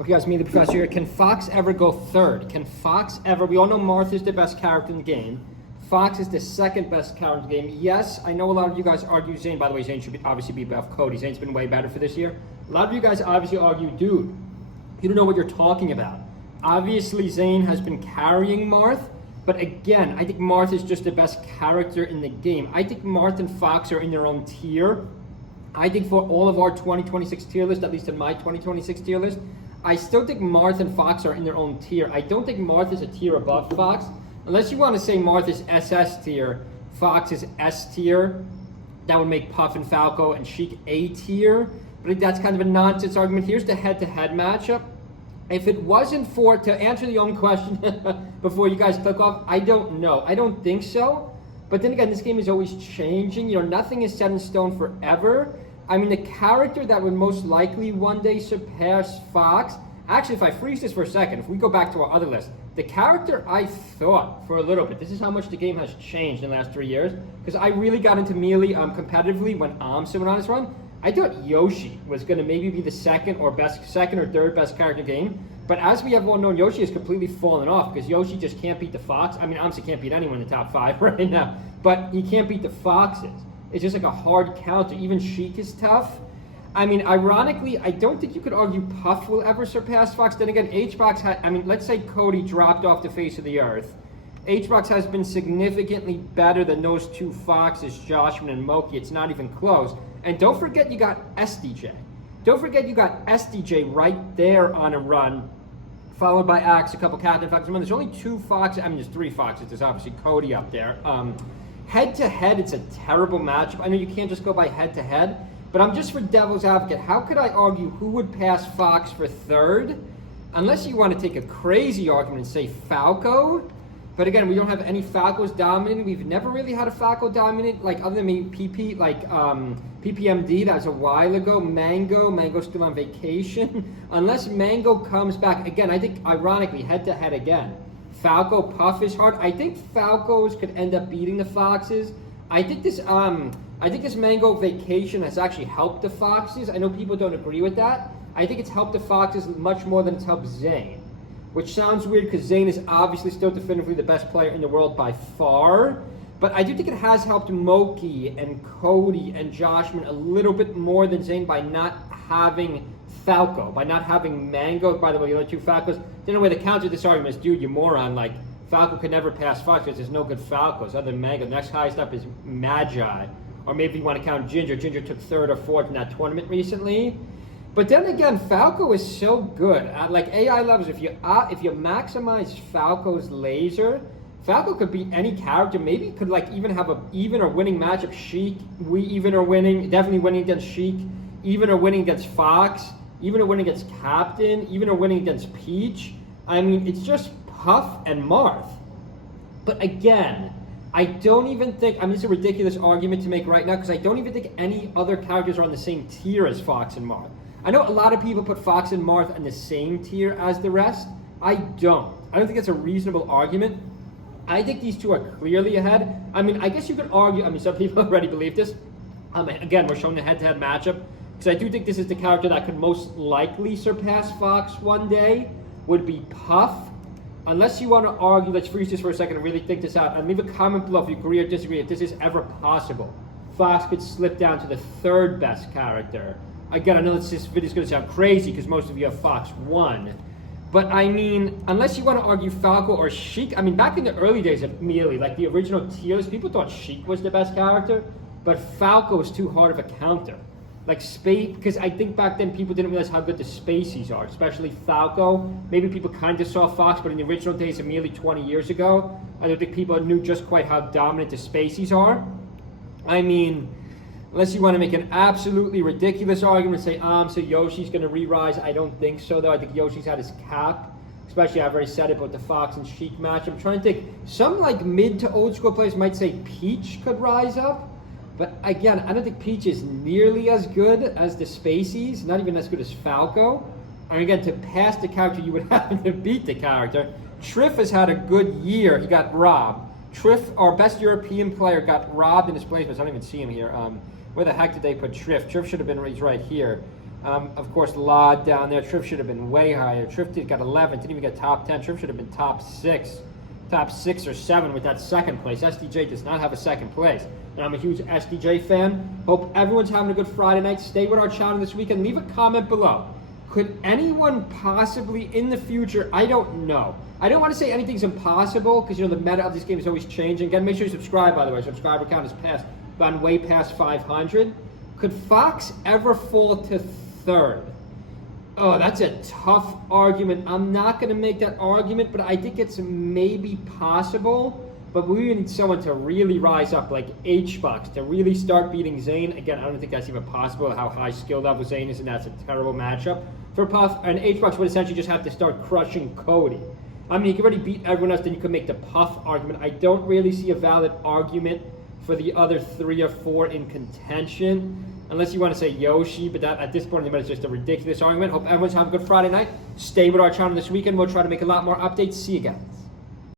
Okay, guys, me, the professor here. Can Fox ever go third? Can Fox ever? We all know Martha's the best character in the game. Fox is the second best character in the game. Yes, I know a lot of you guys argue Zane. By the way, Zane should obviously be above Cody. Zane's been way better for this year. A lot of you guys obviously argue, dude, you don't know what you're talking about. Obviously, Zane has been carrying Marth. But again, I think Marth is just the best character in the game. I think Marth and Fox are in their own tier. I think for all of our 2026 tier list, at least in my 2026 tier list, I still think Marth and Fox are in their own tier. I don't think Marth is a tier above Fox. Unless you want to say Marth is SS tier, Fox is S tier. That would make Puff and Falco and Sheik A tier. But I think that's kind of a nonsense argument. Here's the head-to-head matchup. If it wasn't for, to answer the own question before you guys click off, I don't know. I don't think so. But then again, this game is always changing. You know, nothing is set in stone forever. I mean, the character that would most likely one day surpass Fox, actually, if I freeze this for a second, if we go back to our other list, the character I thought for a little bit, this is how much the game has changed in the last 3 years, because I really got into Melee competitively when Amsa went on his run. I thought Yoshi was going to maybe be the second or third best character in the game. But as we have all known, Yoshi has completely fallen off because Yoshi just can't beat the Fox. I mean, Amsa can't beat anyone in the top 5 right now, but he can't beat the Foxes. It's just like a hard counter. Even Sheik is tough. I mean, ironically, I don't think you could argue Puff will ever surpass Fox. Then again, H-Box had, I mean, let's say Cody dropped off the face of the earth. H-Box has been significantly better than those two Foxes, Joshman and Moki. It's not even close. And don't forget you got SDJ. Don't forget you got SDJ right there on a run, followed by Axe, a couple Captain Foxes. There's only 2 Foxes. I mean, there's 3 Foxes. There's obviously Cody up there. Head-to-head, it's a terrible matchup. I know you can't just go by head-to-head, but I'm just for devil's advocate. How could I argue who would pass Fox for third? Unless you want to take a crazy argument and say Falco. But again, we don't have any Falcos dominating. We've never really had a Falco dominate, like other than maybe PP, like PPMD, that was a while ago. Mango's still on vacation. Unless Mango comes back, again, I think ironically, head-to-head again. Falco Puff is hard. I think Falcos could end up beating the Foxes. I think this Mango vacation has actually helped the Foxes. I know people don't agree with that. I think it's helped the Foxes much more than it's helped Zane. Which sounds weird because Zane is obviously still definitively the best player in the world by far. But I do think it has helped Moki and Cody and Joshman a little bit more than Zane by not having Falco, by not having Mango. By the way, the other 2 Falcos. The only way to counter this argument is, dude, you moron. Like, Falco could never pass Fox because there's no good Falcos other than Mango. The next highest up is Magi. Or maybe you want to count Ginger. Ginger took 3rd or 4th in that tournament recently. But then again, Falco is so good at like AI levels. If you maximize Falco's laser, Falco could beat any character. Maybe could like even have a even or winning matchup. Sheik, we even or winning, definitely winning against Sheik. Even or winning against Fox. Even or winning against Captain. Even or winning against Peach. I mean, it's just Puff and Marth. But again, I don't even think, I mean, it's a ridiculous argument to make right now because I don't even think any other characters are on the same tier as Fox and Marth. I know a lot of people put Fox and Marth in the same tier as the rest. I don't. I don't think that's a reasonable argument. I think these 2 are clearly ahead. I mean, I guess you could argue, I mean, some people already believe this. Again, we're showing the head-to-head matchup because I do think this is the character that could most likely surpass Fox one day, would be Puff. Unless you want to argue, let's freeze this for a second and really think this out. And leave a comment below if you agree or disagree if this is ever possible. Fox could slip down to the 3rd best character. Again, I know this video is going to sound crazy because most of you have Fox 1. But I mean, unless you want to argue Falco or Sheik, I mean, back in the early days of Melee, like the original tiers, people thought Sheik was the best character, but Falco is too hard of a counter. Like Space, because I think back then people didn't realize how good the Spaceys are, especially Falco. Maybe people kind of saw Fox, but in the original days of Melee 20 years ago, I don't think people knew just quite how dominant the Spaceys are. I mean, unless you want to make an absolutely ridiculous argument, say, so Yoshi's going to re-rise. I don't think so, though. I think Yoshi's had his cap. Especially, I've already said it about the Fox and Sheik match. I'm trying to think. Some, like, mid to old school players might say Peach could rise up. But, again, I don't think Peach is nearly as good as the Spaceys. Not even as good as Falco. And, again, to pass the character, you would have to beat the character. Triff has had a good year. He got robbed. Triff, our best European player, got robbed in his placements. I don't even see him here. Where the heck did they put Triff? Triff should have been, he's right here. Of course, Laud down there. Triff should have been way higher. Triff got 11, didn't even get top 10. Triff should have been top 6 or 7 with that second place. SDJ does not have a second place. And I'm a huge SDJ fan. Hope everyone's having a good Friday night. Stay with our channel this weekend. Leave a comment below. Could anyone possibly in the future, I don't know. I don't want to say anything's impossible because, you know, the meta of this game is always changing. Again, make sure you subscribe, by the way. Subscriber count has gone way past 500. Could Fox ever fall to 3rd? Oh, that's a tough argument. I'm not going to make that argument, but I think it's maybe possible. But we need someone to really rise up, like H-Box, to really start beating Zane. Again, I don't think that's even possible, how high skill level Zane is, and that's a terrible matchup for Puff. And H-Box would essentially just have to start crushing Cody. I mean, he could already beat everyone else, then you could make the Puff argument. I don't really see a valid argument for the other 3 or 4 in contention, unless you want to say Yoshi, but that at this point in the minute is just a ridiculous argument. Hope everyone's having a good Friday night. Stay with our channel this weekend. We'll try to make a lot more updates. See you again.